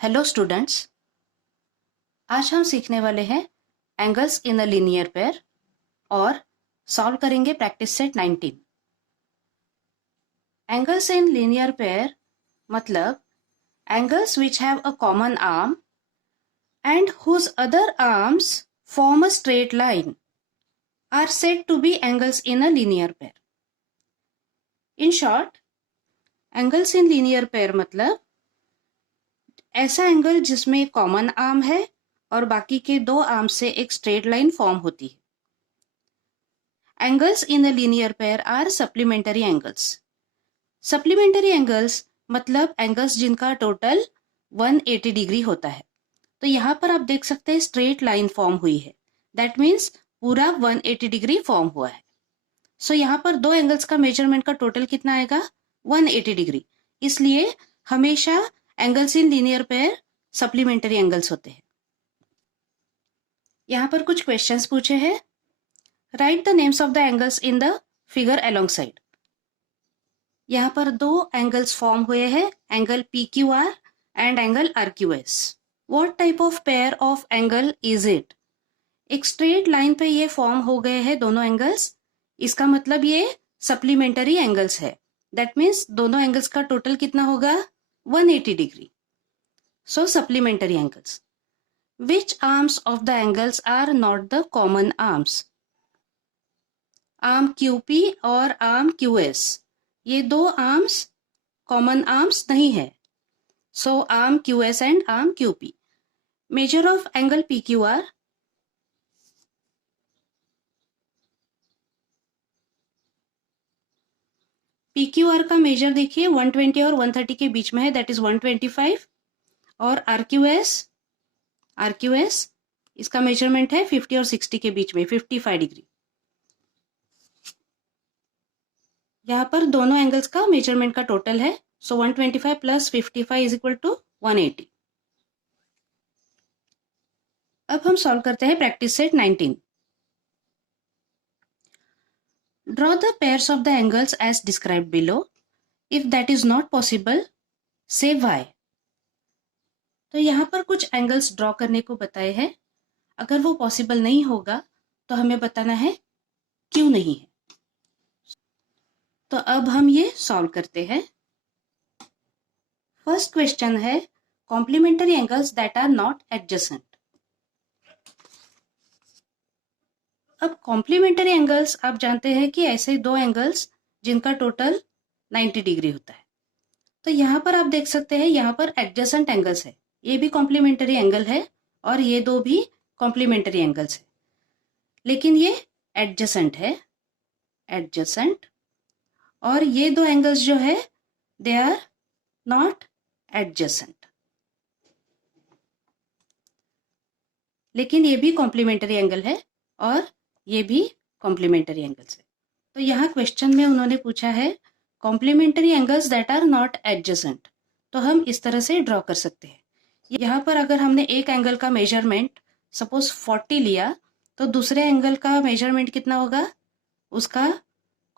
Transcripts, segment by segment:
Hello students, आज हम सीखने वाले हैं angles in a linear pair और सॉल्व करेंगे practice set 19। Angles in linear pair मतलब angles which have a common arm and whose other arms form a straight line are said to be angles in a linear pair. In short, angles in linear pair मतलब ऐसा angle जिसमें common arm है और बाकी के दो arm से एक स्ट्रेट लाइन फॉर्म होती है। Angles in a linear pair are supplementary angles. Supplementary angles मतलब एंगल्स जिनका टोटल 180 डिग्री होता है। तो यहाँ पर आप देख सकते हैं स्ट्रेट लाइन फॉर्म हुई है। दैट मीन्स पूरा 180 डिग्री फॉर्म हुआ है। सो यहाँ पर दो एंगल्स का मेजरमेंट का टोटल कितना आएगा? 180 डिग्री। इसलिए हमेशा angles in linear pair supplementary angles होते हैं। यहाँ पर कुछ क्वेश्चंस पूछे हैं। Right the names of the angles in the figure along side. यहाँ पर दो एंगल्स फॉर्म हुए हैं, angle PQR and angle RQS। What type of pair of angle is it? एक स्ट्रेट लाइन पे ये फॉर्म हो गए हैं दोनों एंगल्स, इसका मतलब ये सप्लीमेंटरी एंगल्स है। दैट मीन्स दोनों एंगल्स का टोटल कितना होगा? 180 degree. So supplementary angles. Which arms of the angles are not the common arms? Arm QP और आर्म QS, ये दो आर्म्स कॉमन आर्म्स नहीं है। So arm QS and arm QP। Measure of angle PQR। PQR का measure देखिए 120 और 130 के बीच में है, दैट इज 125। और RQS इसका मेजरमेंट है 50 और 60 के बीच में, 55 डिग्री। यहाँ पर दोनों एंगल्स का मेजरमेंट का टोटल है। सो 125 प्लस 55 इज इक्वल टू 180। अब हम सॉल्व करते हैं practice set 19। Draw the pairs of the angles as described below. If that is not possible, say why. तो यहाँ पर कुछ एंगल्स ड्रॉ करने को बताए हैं। अगर वो पॉसिबल नहीं होगा तो हमें बताना है क्यों नहीं है। तो अब हम ये सॉल्व करते हैं। फर्स्ट क्वेश्चन है complementary angles that are not adjacent. अब कॉम्प्लीमेंटरी एंगल्स आप जानते हैं कि ऐसे दो एंगल्स जिनका टोटल 90 डिग्री होता है। तो यहाँ पर आप देख सकते हैं यहाँ पर एडजेसेंट एंगल्स है, ये भी कॉम्प्लीमेंटरी एंगल है और ये दो भी कॉम्प्लीमेंटरी एंगल्स है, लेकिन ये एडजेसेंट है, एडजेसेंट। और ये दो एंगल्स जो है दे आर नॉट एडजेसेंट, लेकिन ये भी कॉम्प्लीमेंटरी एंगल है और ये भी कॉम्प्लीमेंटरी एंगल्स है। तो यहाँ क्वेश्चन में उन्होंने पूछा है complementary angles that are not adjacent, तो हम इस तरह से ड्रॉ कर सकते हैं। यहाँ पर अगर हमने एक एंगल का मेजरमेंट सपोज 40 लिया तो दूसरे एंगल का मेजरमेंट कितना होगा? उसका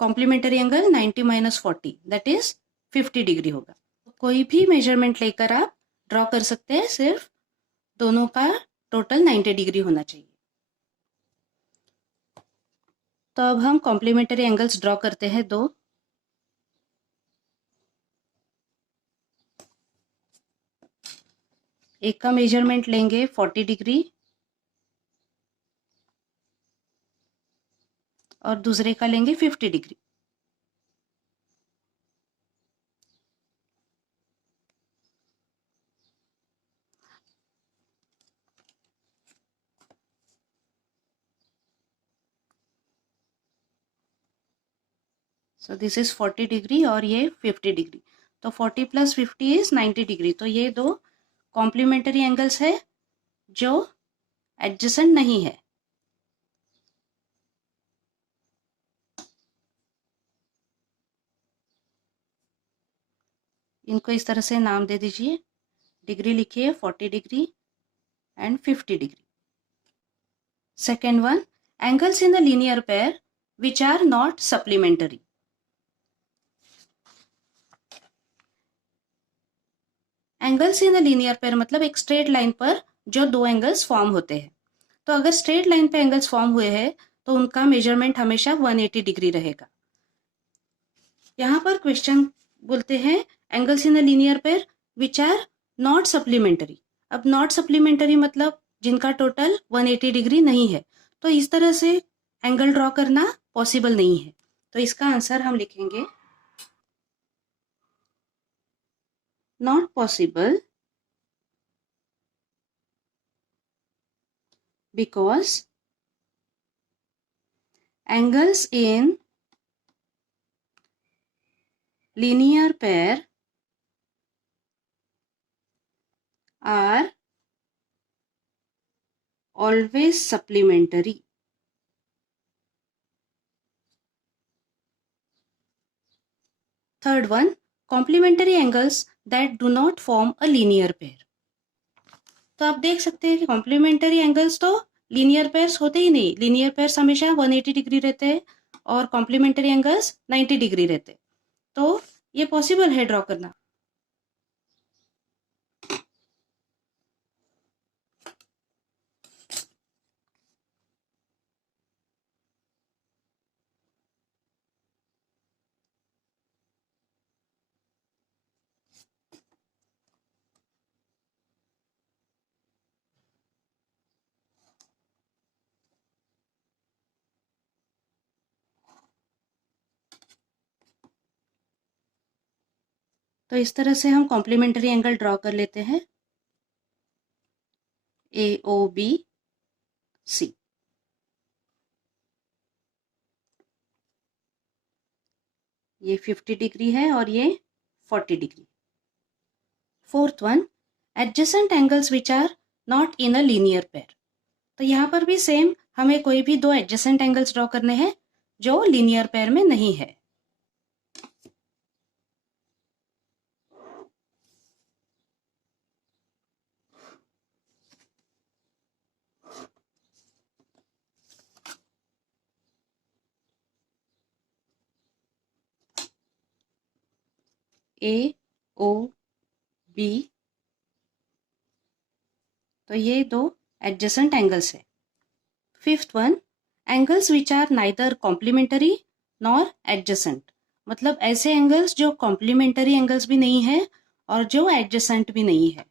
complementary angle 90 minus 40 that is 50 degree होगा। कोई भी मेजरमेंट लेकर आप ड्रॉ कर सकते हैं, सिर्फ दोनों का टोटल 90 डिग्री होना चाहिए। तो अब हम कॉम्प्लीमेंटरी एंगल्स ड्रॉ करते हैं दो। एक का मेजरमेंट लेंगे 40 डिग्री और दूसरे का लेंगे 50 degree. So this is 40 degree और ये 50 डिग्री, तो 40 प्लस 50 इज 90 डिग्री। तो ये दो कॉम्प्लीमेंटरी एंगल्स है जो एडजेसेंट नहीं है। इनको इस तरह से नाम दे दीजिए, डिग्री लिखिए 40 degree and 50 degree. Second one, angles in the linear pair which are not supplementary. Angles in a linear pair मतलब एक स्ट्रेट लाइन पर जो दो एंगल्स फॉर्म होते हैं। तो अगर स्ट्रेट लाइन पे एंगल्स फॉर्म हुए हैं तो उनका मेजरमेंट हमेशा 180 डिग्री रहेगा। यहाँ पर क्वेश्चन बोलते हैं angles in a linear pair which are not supplementary. अब नॉट सप्लीमेंटरी मतलब जिनका टोटल 180 डिग्री नहीं है, तो इस तरह से एंगल ड्रॉ करना पॉसिबल नहीं है। तो इसका आंसर हम लिखेंगे not possible because angles in linear pair are always supplementary. Third one, complementary angles that do not form a linear pair. तो आप देख सकते हैं कि कॉम्प्लीमेंटरी एंगल्स तो लीनियर पेयर्स होते ही नहीं। लीनियर पेयर्स हमेशा 180 डिग्री रहते हैं और कॉम्प्लीमेंटरी एंगल्स 90 डिग्री रहते हैं। तो ये पॉसिबल है ड्रॉ करना। तो इस तरह से हम कॉम्प्लीमेंटरी एंगल ड्रॉ कर लेते हैं AOBC। ये 50 डिग्री है और ये 40 degree. Fourth one, adjacent angles which are not in a linear pair. तो यहाँ पर भी सेम, हमें कोई भी दो एडजेसेंट एंगल्स ड्रॉ करने हैं जो लीनियर पेयर में नहीं है। AOB, तो ये दो एडजेसेंट एंगल्स है। Fifth one, angles which are neither complementary nor adjacent, मतलब ऐसे एंगल्स जो कॉम्प्लीमेंटरी एंगल्स भी नहीं है और जो एडजेसेंट भी नहीं है।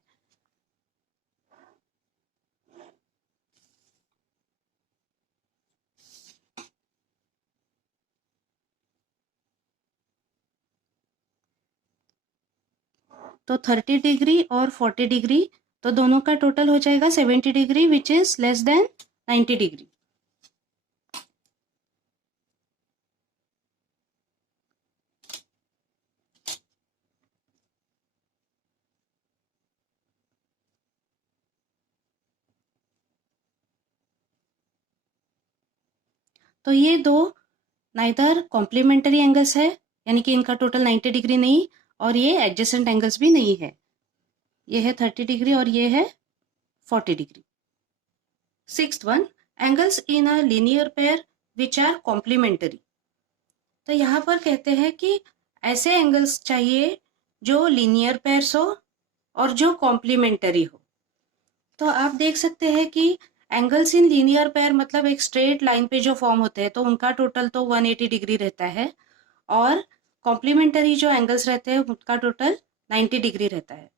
तो 30 डिग्री और 40 डिग्री, तो दोनों का टोटल हो जाएगा 70 degree which is less than 90 degree. तो ये दो नाइदर कॉम्प्लीमेंटरी एंगल्स है, यानी कि इनका टोटल 90 डिग्री नहीं, और ये एडजेसेंट एंगल्स भी नहीं है। ये है 30 डिग्री और ये है 40 degree. Sixth one, angles in a linear pair which are complementary. तो यहाँ पर कहते हैं कि ऐसे एंगल्स चाहिए जो लीनियर पेयर्स हो और जो कॉम्प्लीमेंटरी हो। तो आप देख सकते हैं कि एंगल्स इन लीनियर पेयर मतलब एक स्ट्रेट लाइन पे जो फॉर्म होते हैं तो उनका टोटल तो 180 डिग्री रहता है, और कॉम्प्लीमेंटरी जो एंगल्स रहते हैं उनका टोटल 90 डिग्री रहता है।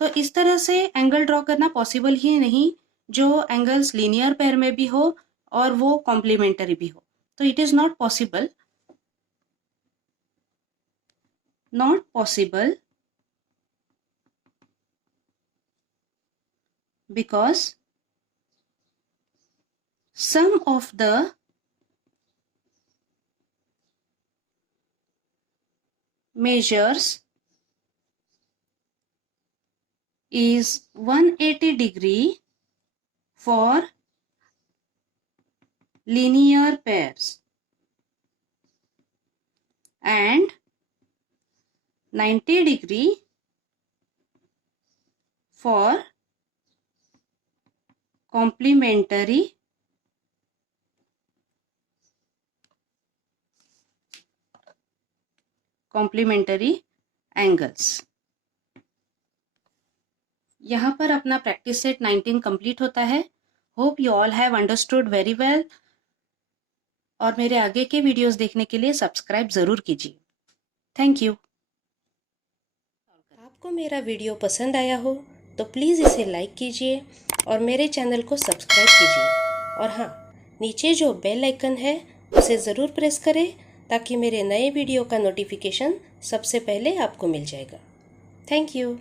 तो इस तरह से एंगल ड्रॉ करना पॉसिबल ही नहीं जो एंगल्स लीनियर पेयर में भी हो और वो कॉम्प्लीमेंटरी भी हो। तो it is not possible, not possible because sum of the measures is 180 degree for linear pairs and 90 degree for complementary angles. यहाँ पर अपना प्रैक्टिस सेट 19 कंप्लीट होता है। Hope you all have understood very well. और मेरे आगे के videos देखने के लिए सब्सक्राइब ज़रूर कीजिए। Thank you. आपको मेरा वीडियो पसंद आया हो तो प्लीज़ इसे लाइक कीजिए और मेरे चैनल को सब्सक्राइब कीजिए। और हाँ, नीचे जो बेल आइकन है उसे ज़रूर प्रेस करें ताकि मेरे नए वीडियो का नोटिफिकेशन सबसे पहले आपको मिल जाएगा। Thank you.